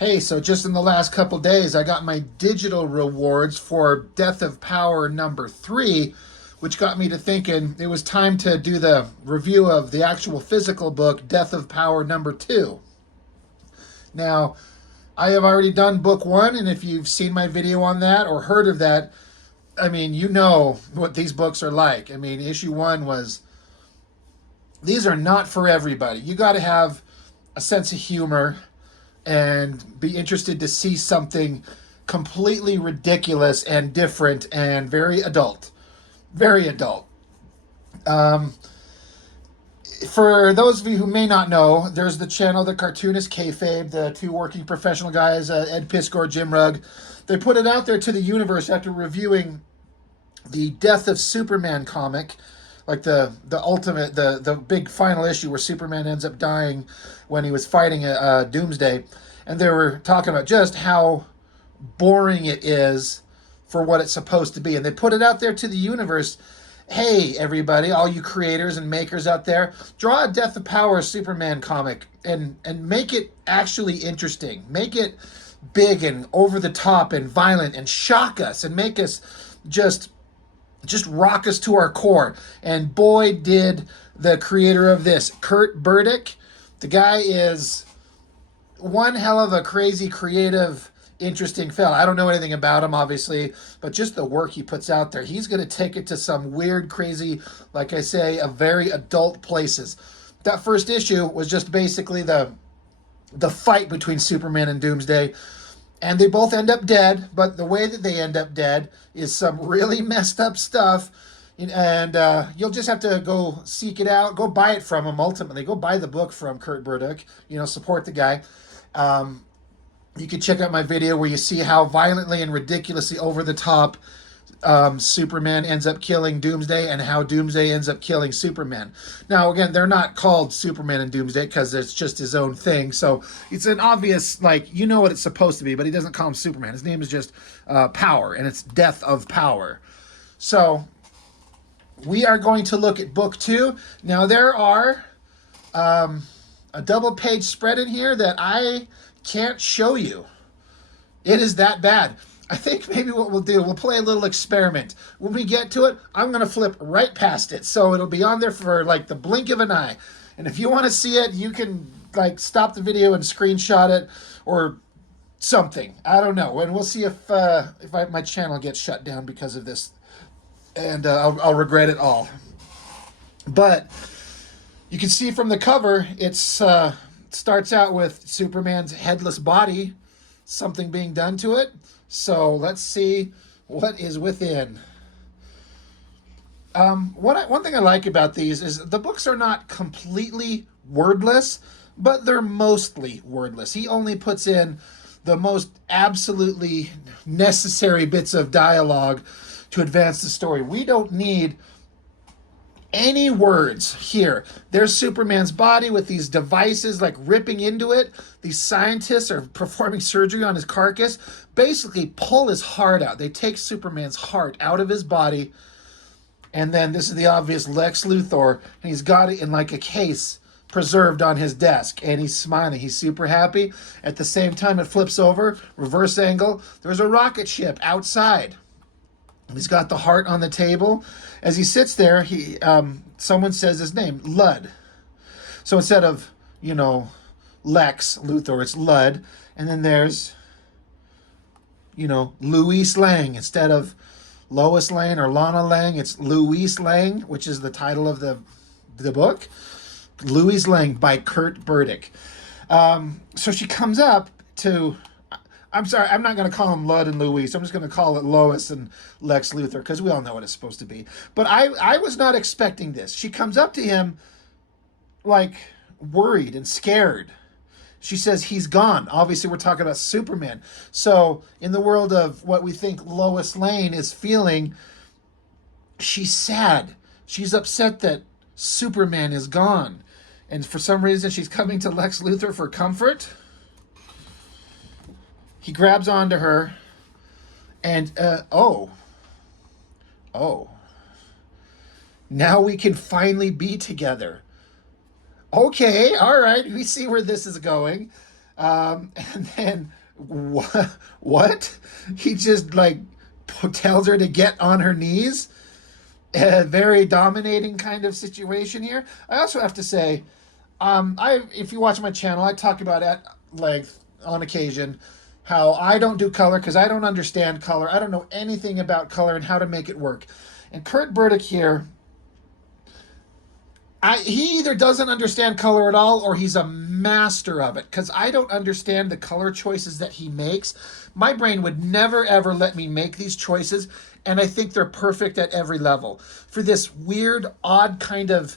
Hey, so just in the last couple days, I got my digital rewards for Death of Power number three, which got me to thinking it was time to do the review of the actual physical book, Death of Power number two. Now, I have already done book one, and if you've seen my video on that or heard of that, I mean, you know what these books are like. I mean, issue one was, these are not for everybody. You got to have a sense of humor and be interested to see something completely ridiculous and different and very adult. Very adult. Um, for those of you who may not know, there's the channel, The Cartoonist Kayfabe, the two working professional guys, Ed Piskor, Jim Rugg. They put it out there to the universe after reviewing the Death of Superman comic, like the ultimate, the big final issue where Superman ends up dying when he was fighting Doomsday, and they were talking about just how boring it is for what it's supposed to be, and they put it out there to the universe. Hey, everybody, all you creators and makers out there, draw a Death of Power Superman comic and make it actually interesting. Make it big and over the top and violent and shock us and make us just rock us to our core. And boy, did the creator of this, Kurt Burdick, the guy is one hell of a crazy, creative, interesting fella. I don't know anything about him, obviously, but just the work he puts out there, he's going to take it to some weird, crazy, like I say, a very adult places. That first issue was just basically the fight between Superman and Doomsday, and they both end up dead, but the way that they end up dead is some really messed up stuff. And you'll just have to go seek it out, go buy it from him. Ultimately, go buy the book from Kurt Burdick. Support the guy. You can check out my video where you see how violently and ridiculously over the top Superman ends up killing Doomsday and how Doomsday ends up killing Superman. Now, again, they're not called Superman and Doomsday because it's just his own thing. So it's an obvious, like, you know what it's supposed to be, but he doesn't call him Superman. His name is just Power, and it's Death of Power. So we are going to look at book two. Now, there are a double page spread in here that I can't show you. It is that bad. I think maybe what we'll do, we'll play a little experiment. When we get to it, I'm going to flip right past it. So it'll be on there for like the blink of an eye. And if you want to see it, you can like stop the video and screenshot it or something. I don't know. And we'll see if my channel gets shut down because of this. And I'll regret it all. But you can see from the cover, it starts out with Superman's headless body, something being done to it. So let's see what is within. One thing I like about these is the books are not completely wordless, but they're mostly wordless. He only puts in the most absolutely necessary bits of dialogue to advance the story. We don't need any words here. There's Superman's body with these devices like ripping into it. These scientists are performing surgery on his carcass, basically pull his heart out. They take Superman's heart out of his body, and then this is the obvious Lex Luthor, and he's got it in like a case preserved on his desk, and he's smiling. He's super happy. At the same time, it flips over, reverse angle. There's a rocket ship outside. He's got the heart on the table. As he sits there, someone says his name, Lud. So instead of, Lex Luthor, it's Lud. And then there's, Louise Lang. Instead of Lois Lane or Lana Lang, it's Louise Lang, which is the title of the book. Louise Lang by Kurt Burdick. So she comes up to... I'm sorry, I'm not going to call them Lud and Louise. I'm just going to call it Lois and Lex Luthor because we all know what it's supposed to be. But I was not expecting this. She comes up to him like worried and scared. She says he's gone. Obviously, we're talking about Superman. So in the world of what we think Lois Lane is feeling, she's sad. She's upset that Superman is gone. And for some reason, she's coming to Lex Luthor for comfort. He grabs onto her, and, now we can finally be together. Okay, all right, we see where this is going. And then what? He just like tells her to get on her knees. A very dominating kind of situation here. I also have to say, I if you watch my channel, I talk about at length on occasion how I don't do color because I don't understand color. I don't know anything about color and how to make it work. And Kurt Burdick here, he either doesn't understand color at all or he's a master of it because I don't understand the color choices that he makes. My brain would never ever let me make these choices, and I think they're perfect at every level for this weird, odd kind of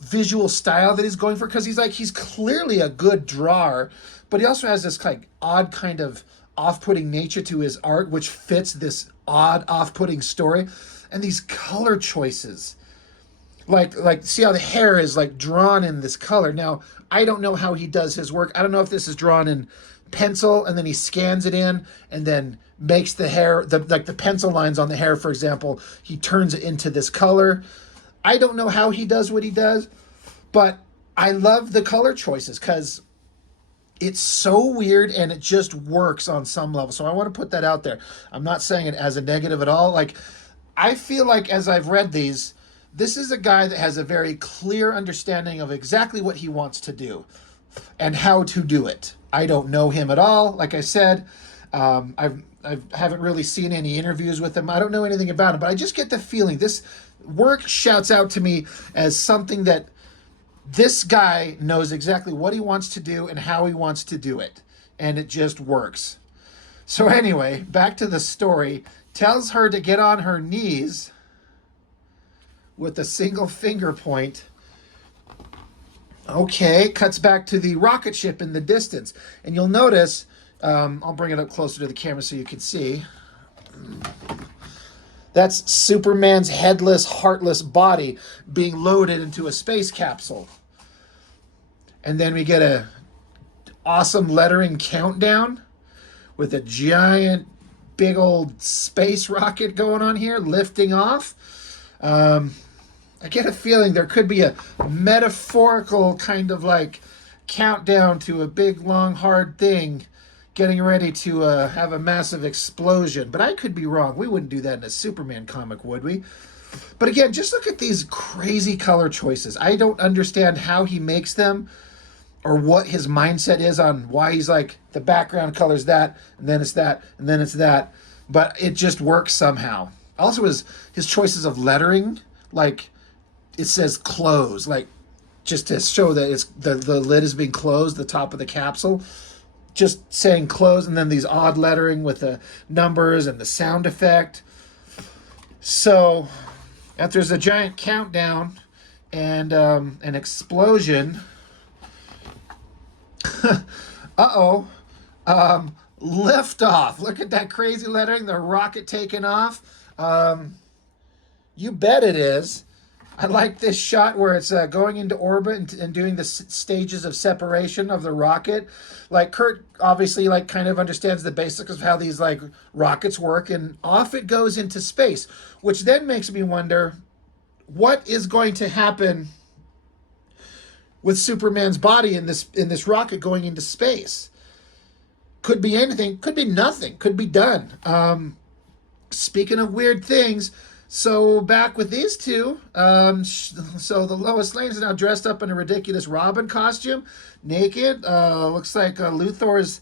visual style that he's going for because he's clearly a good drawer, but he also has this like odd kind of off-putting nature to his art, which fits this odd, off-putting story, and these color choices like see how the hair is like drawn in this color. Now I don't know how he does his work. I don't know if this is drawn in pencil and then he scans it in and then makes the hair the pencil lines on the hair, for example, he turns it into this color. I don't know how he does what he does, but I love the color choices because it's so weird and it just works on some level. So I want to put that out there. I'm not saying it as a negative at all. Like, I feel like as I've read these, this is a guy that has a very clear understanding of exactly what he wants to do and how to do it. I don't know him at all. Like I said, I haven't really seen any interviews with him. I don't know anything about him, but I just get the feeling this work shouts out to me as something that this guy knows exactly what he wants to do and how he wants to do it. And it just works. So anyway, back to the story. Tells her to get on her knees with a single finger point. Okay, cuts back to the rocket ship in the distance. And you'll notice, I'll bring it up closer to the camera so you can see. That's Superman's headless, heartless body being loaded into a space capsule. And then we get a awesome lettering countdown with a giant, big old space rocket going on here, lifting off. I get a feeling there could be a metaphorical kind of like countdown to a big, long, hard thing getting ready to have a massive explosion. But I could be wrong. We wouldn't do that in a Superman comic, would we? But again, just look at these crazy color choices. I don't understand how he makes them or what his mindset is on why he's like, the background color's that, and then it's that, and then it's that. But it just works somehow. Also, his choices of lettering, like it says close, like just to show that it's the lid is being closed, the top of the capsule. Just saying close, and then these odd lettering with the numbers and the sound effect. So, after there's a giant countdown and an explosion. Uh-oh. Lift off. Look at that crazy lettering, the rocket taking off. You bet it is. I like this shot where it's going into orbit and doing the stages of separation of the rocket. Like Kurt obviously like kind of understands the basics of how these like rockets work, and off it goes into space, which then makes me wonder what is going to happen with Superman's body in this rocket going into space. Could be anything, could be nothing, could be done. Speaking of weird things, so back with these two, so the Lois Lane is now dressed up in a ridiculous Robin costume, naked. Looks like Luthor is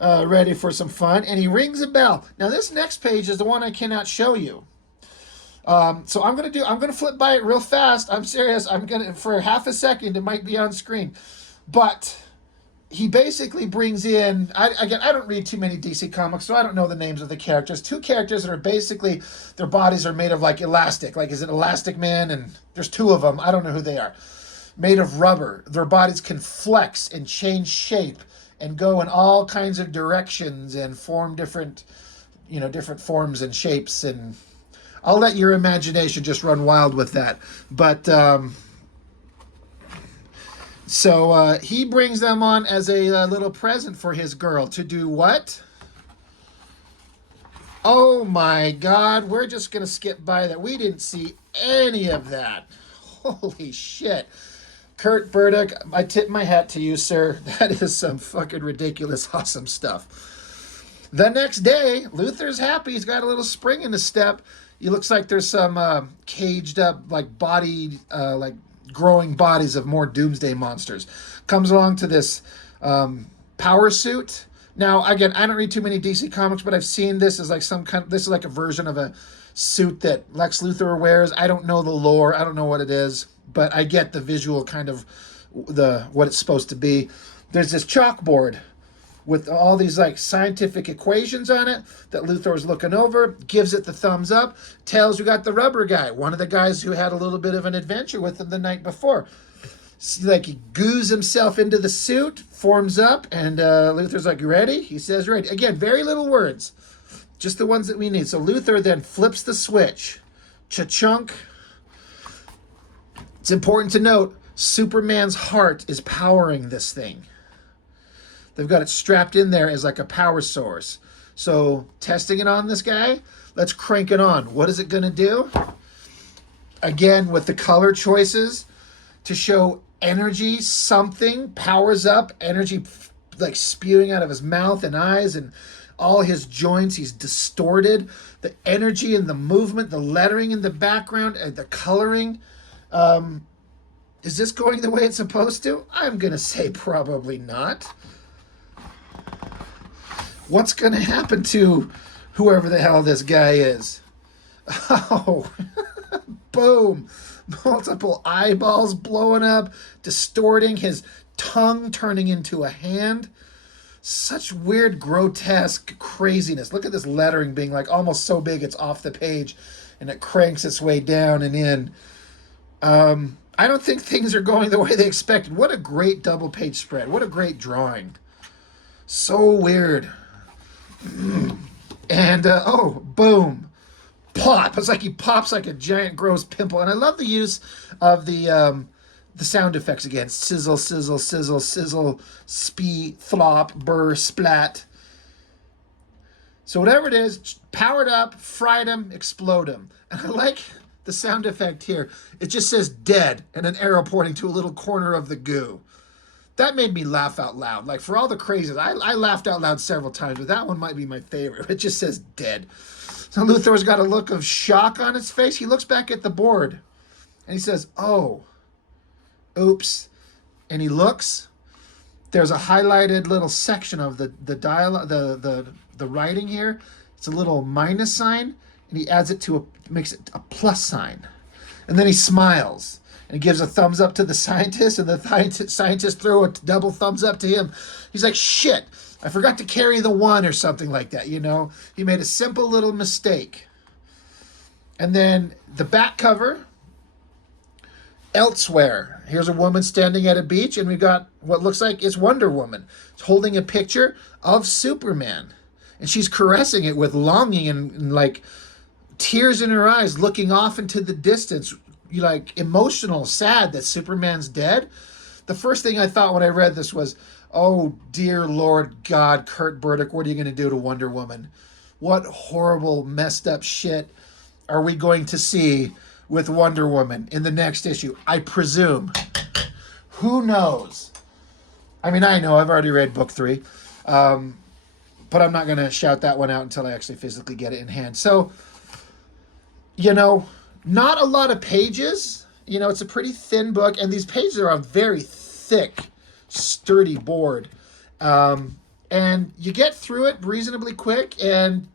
ready for some fun, and he rings a bell. Now this next page is the one I cannot show you. So I'm gonna flip by it real fast. I'm serious. For half a second, it might be on screen, but he basically brings in, I don't read too many DC comics, so I don't know the names of the characters. Two characters that are basically, their bodies are made of like elastic. Like, is it Elastic Man? And there's two of them. I don't know who they are. Made of rubber. Their bodies can flex and change shape and go in all kinds of directions and form different forms and shapes. And I'll let your imagination just run wild with that. But, so he brings them on as a little present for his girl to do what? Oh my God, we're just going to skip by that. We didn't see any of that. Holy shit. Kurt Burdick, I tip my hat to you, sir. That is some fucking ridiculous, awesome stuff. The next day, Luther's happy. He's got a little spring in his step. He looks like there's some caged up, like body, like growing bodies of more doomsday monsters. Comes along to this power suit. Now, again, I don't read too many DC comics, but I've seen this as like this is like a version of a suit that Lex Luthor wears. I don't know the lore. I don't know what it is, but I get the visual kind of what it's supposed to be. There's this chalkboard with all these like scientific equations on it that Luthor's looking over, gives it the thumbs up, tells you got the rubber guy, one of the guys who had a little bit of an adventure with him the night before. Like he goos himself into the suit, forms up, and Luthor's like, you ready? He says, ready. Again, very little words, just the ones that we need. So Luthor then flips the switch. Cha-chunk. It's important to note, Superman's heart is powering this thing. They've got it strapped in there as like a power source. So testing it on this guy, let's crank it on. What is it going to do? Again, with the color choices to show energy, something powers up, energy like spewing out of his mouth and eyes and all his joints. He's distorted. The energy and the movement, the lettering in the background, and the coloring. Is this going the way it's supposed to? I'm going to say probably not. What's going to happen to whoever the hell this guy is? Oh, boom. Multiple eyeballs blowing up, distorting, his tongue turning into a hand. Such weird, grotesque craziness. Look at this lettering being like almost so big it's off the page and it cranks its way down and in. I don't think things are going the way they expected. What a great double page spread. What a great drawing. So weird. And, oh, boom. Pop. It's like he pops like a giant gross pimple. And I love the use of the sound effects again. Sizzle, sizzle, sizzle, sizzle, spee, flop, burr, splat. So whatever it is, powered up, fried him, explode him. And I like the sound effect here. It just says dead and an arrow pointing to a little corner of the goo. That made me laugh out loud. Like, for all the crazies, I laughed out loud several times, but that one might be my favorite. It just says dead. So Luthor's got a look of shock on his face. He looks back at the board, and he says, oh, oops. And he looks. There's a highlighted little section of the dialogue, the writing here. It's a little minus sign, and he adds it to makes it a plus sign. And then he smiles. And gives a thumbs up to the scientist, and the scientist throw a double thumbs up to him. He's like, shit, I forgot to carry the one or something like that, you know? He made a simple little mistake. And then the back cover, elsewhere. Here's a woman standing at a beach, and we've got what looks like it's Wonder Woman. It's holding a picture of Superman. And she's caressing it with longing and like tears in her eyes, looking off into the distance, like emotional, sad that Superman's dead. The first thing I thought when I read this was, oh dear Lord God, Kurt Burdick, what are you going to do to Wonder Woman? What horrible, messed up shit are we going to see with Wonder Woman in the next issue? I presume. Who knows? I mean, I know, I've already read book 3. But I'm not going to shout that one out until I actually physically get it in hand. So, you know, not a lot of pages. You know, it's a pretty thin book, and these pages are on very thick, sturdy board. And you get through it reasonably quick, and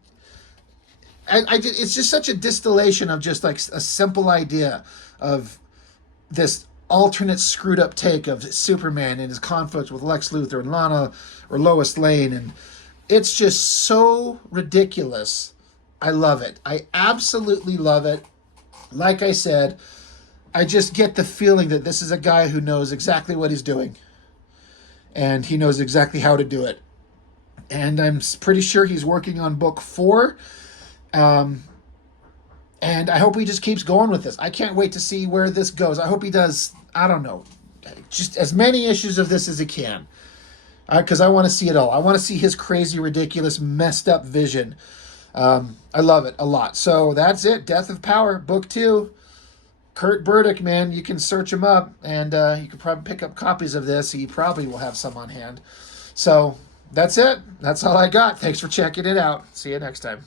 it's just such a distillation of just like a simple idea of this alternate screwed up take of Superman and his conflict with Lex Luthor and Lana or Lois Lane, and it's just so ridiculous. I love it. I absolutely love it. Like I said, I just get the feeling that this is a guy who knows exactly what he's doing. And he knows exactly how to do it. And I'm pretty sure he's working on book 4. And I hope he just keeps going with this. I can't wait to see where this goes. I hope he does, I don't know, just as many issues of this as he can. Because I want to see it all. I want to see his crazy, ridiculous, messed up vision. I love it a lot. So that's it. Death of Power, book 2. Kurt Burdick, man, you can search him up, and you can probably pick up copies of this. He probably will have some on hand. So that's it. That's all I got. Thanks for checking it out. See you next time.